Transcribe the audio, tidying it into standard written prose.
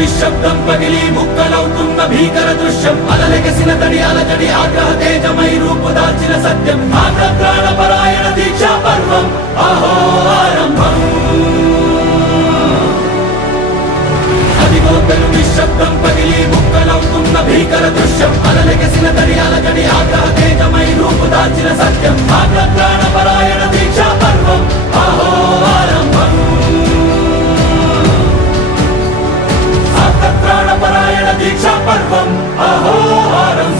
నిశ్శబ్దం పగిలి ముక్కలవుతున్న భీకర దృశ్యం అలలెగసిన తడి అలజడి ఆగ్రహ తేజమై రూపుదాల్చిన సత్యం ఆగ్రహప్రాణపరాయణ దీక్షా పర్వం అహో ఆరంభం అదిగో పెను నిశ్శబ్దం పగిలి ముక్కలవుతున్న భీకర దృశ్యం అలలెగసిన తడి అలజడి ఆగ్రహ తేజమై రూపుదాల్చిన సత్యం ఆగ్రహప్రాణపరాయణ దీక్షా పర్వం అహో ఆరంభం ప్రాణపరాయణ దీక్షా పర్వం అహో ఆరంభం